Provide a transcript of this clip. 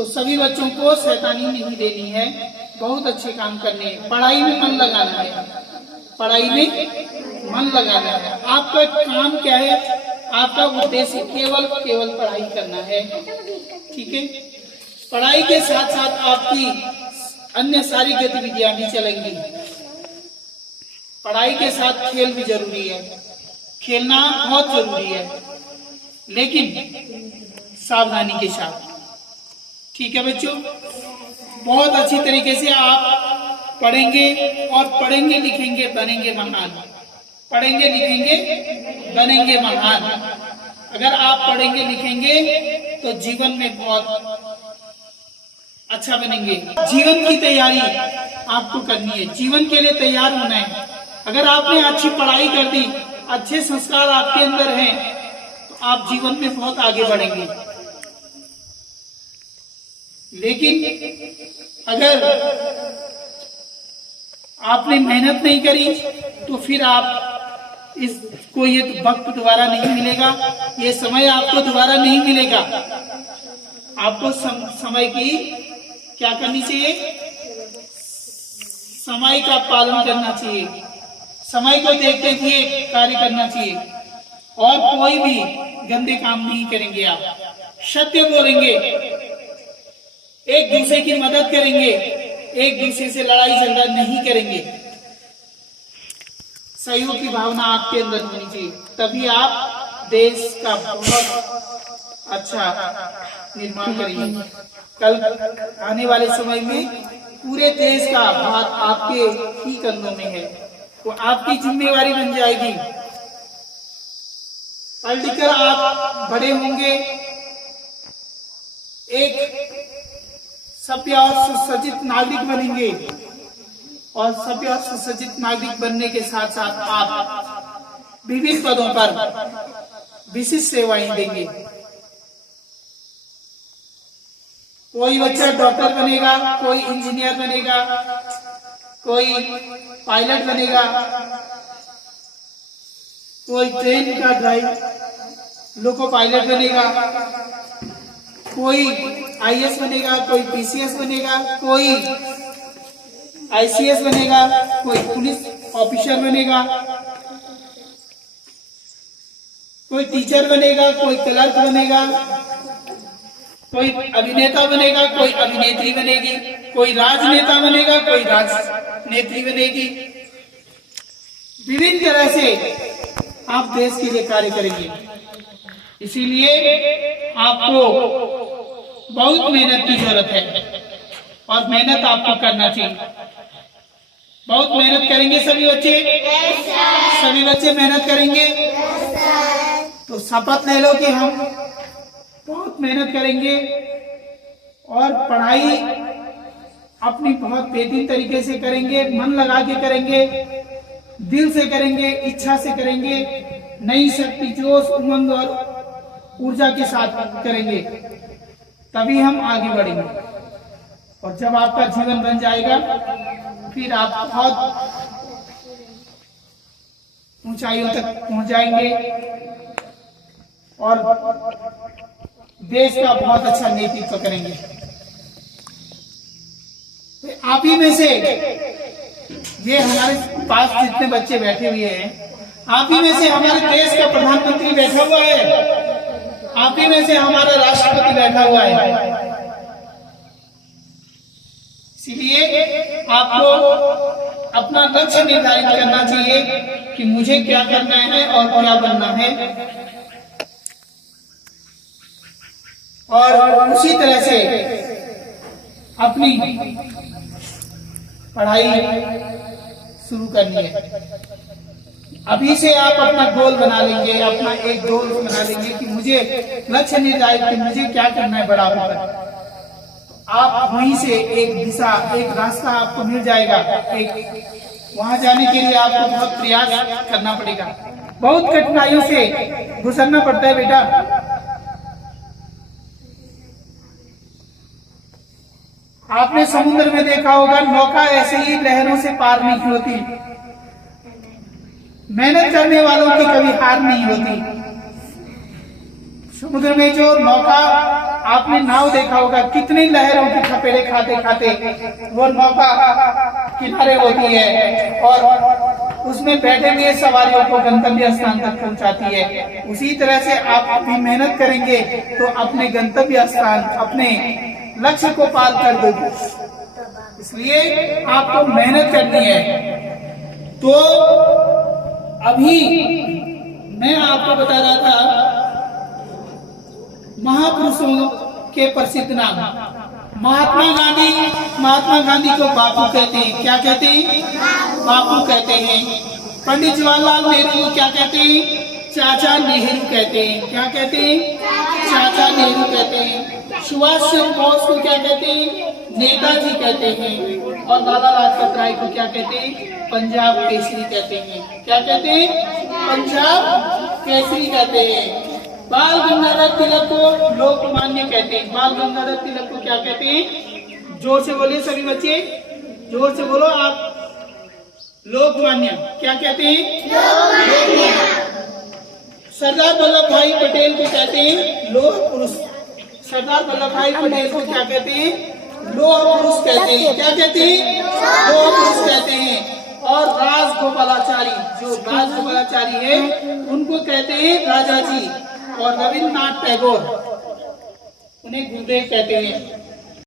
तो सभी बच्चों को शैतानी नहीं देनी है, बहुत अच्छे काम करने हैं, पढ़ाई में मन लगाना है, पढ़ाई में मन लगाना है। आपका काम क्या है, आपका उद्देश्य केवल पढ़ाई करना है, ठीक है। पढ़ाई के साथ साथ आपकी अन्य सारी गतिविधियां भी चलेंगी। पढ़ाई के साथ खेल भी जरूरी है, खेलना बहुत जरूरी है, लेकिन सावधानी के साथ, ठीक है बच्चों। बहुत अच्छी तरीके से आप पढ़ेंगे और पढ़ेंगे लिखेंगे बनेंगे महान, पढ़ेंगे लिखेंगे बनेंगे महान। अगर आप पढ़ेंगे लिखेंगे तो जीवन में बहुत अच्छा बनेंगे। जीवन की तैयारी आपको करनी है, जीवन के लिए तैयार होना है। अगर आपने अच्छी पढ़ाई कर दी, अच्छे संस्कार आपके अंदर हैं, तो आप जीवन में बहुत आगे बढ़ेंगे। लेकिन अगर आपने मेहनत नहीं करी तो फिर आप इसको ये वक्त दोबारा नहीं मिलेगा, ये समय आपको दोबारा नहीं मिलेगा। आपको समय की क्या करनी चाहिए, समय का पालन करना चाहिए, समय को देखते हुए कार्य करना चाहिए और कोई भी गंदे काम नहीं करेंगे। आप सत्य बोलेंगे, एक दूसरे की मदद करेंगे, एक दूसरे से लड़ाई झगड़ा नहीं करेंगे। सहयोग की भावना आपके अंदर होनी चाहिए, तभी आप देश का बहुत अच्छा निर्माण करेंगे। कल आने वाले समय में पूरे देश का भार आपके ही कंधों में है, वो आपकी जिम्मेवारी बन जाएगी। पढ़ लिखकर आप बड़े होंगे, एक सभ्य और सुसज्जित नागरिक बनेंगे और सभ्य और सुसज्जित नागरिक बनने के साथ साथ आप विभिन्न पदों पर विशिष्ट सेवाएं देंगे। कोई बच्चा डॉक्टर बनेगा, कोई इंजीनियर बनेगा, कोई पायलट बनेगा, कोई ट्रेन का ड्राइवर लोको पायलट बनेगा, कोई आईएएस बनेगा, कोई पीसीएस बनेगा, कोई आईसीएस बनेगा, कोई पुलिस ऑफिसर बनेगा, कोई टीचर बनेगा, कोई क्लर्क बनेगा, कोई अभिनेता बनेगा, कोई अभिनेत्री बनेगी, कोई राजनेता बनेगा, कोई राजनेत्री बनेगी। विभिन्न तरह से आप देश के लिए कार्य करेंगे। इसीलिए आपको बहुत मेहनत की जरूरत है और मेहनत आपको करना चाहिए। बहुत मेहनत करेंगे सभी बच्चे, सभी बच्चे मेहनत करेंगे। तो शपथ ले लो कि हम बहुत मेहनत करेंगे और पढ़ाई अपनी बहुत बेहतरीन तरीके से करेंगे, मन लगा के करेंगे, दिल से करेंगे, इच्छा से करेंगे, नई शक्ति, जोश, उमंग और ऊर्जा के साथ करेंगे, तभी हम आगे बढ़ेंगे। और जब आपका जीवन बन जाएगा फिर आप बहुत ऊंचाइयों तक पहुंच जाएंगे और देश का बहुत अच्छा नेतृत्व करेंगे। तो आप ही में से ये हमारे पास जितने बच्चे बैठे हुए हैं, आप ही में से हमारे देश का प्रधानमंत्री बैठा हुआ है, आप ही में से हमारा राष्ट्रपति बैठा हुआ है। इसीलिए आपको अपना लक्ष्य निर्धारित करना चाहिए कि मुझे क्या करना है और क्या बनना है, और उसी तरह से अपनी पढ़ाई शुरू करनी है। अभी से आप अपना गोल बना लेंगे, अपना एक गोल बना लेंगे कि मुझे लक्ष्य निर्धारित कि मुझे क्या करना है बड़ा होकर। आप वहीं से एक दिशा, एक रास्ता आपको मिल जाएगा। एक वहां जाने के लिए आपको बहुत प्रयास करना पड़ेगा, बहुत कठिनाइयों से गुजरना पड़ता है बेटा। आपने समुद्र में देखा होगा, नौका ऐसे ही लहरों से पार नहीं होती। मेहनत करने वालों की कभी हार नहीं होती। समुद्र में जो नौका, आपने नाव देखा होगा, कितनी लहरों की थपेड़े खाते खाते वो नौका किनारे होती है और उसमें बैठे हुए सवारियों को गंतव्य स्थान तक पहुंचाती है। उसी तरह से आप भी मेहनत करेंगे तो अपने गंतव्य स्थान, अपने लक्ष्य को पार कर दोगे। इसलिए आपको मेहनत करनी है। तो अभी मैं आपको बता रहा था महापुरुषों के प्रसिद्ध नाम। महात्मा गांधी को बापू कहते हैं। क्या कहते हैं? बापू कहते हैं। पंडित जवाहरलाल नेहरू को क्या कहते हैं? चाचा नेहरू कहते हैं। क्या कहते हैं? चाचा नेहरू कहते हैं। सुभाष चंद्र बोस को क्या कहते हैं? नेताजी कहते हैं। और लाला लाजपत राय को क्या कहते हैं? पंजाब केसरी कहते हैं। क्या कहते हैं? पंजाब केसरी कहते हैं। बाल गंगाधर तिलक को लोकमान्य कहते हैं। बाल गंगाधर तिलक को क्या कहते हैं? जोर से बोलिए सभी बच्चे, जोर से बोलो आप। लोकमान्य। क्या कहते हैं? लोकमान्य। सरदार वल्लभ भाई पटेल को कहते हैं लौह पुरुष। सरदार वल्लभ भाई पटेल को क्या कहते हैं? लौह पुरुष कहते हैं। क्या कहते हैं? लौह पुरुष कहते हैं। और राजगोपालाचारी, जो राजगोपालाचारी है, उनको कहते हैं राजा जी। और रविन्द्रनाथ टैगोर, उन्हें गुरुदेव कहते हैं।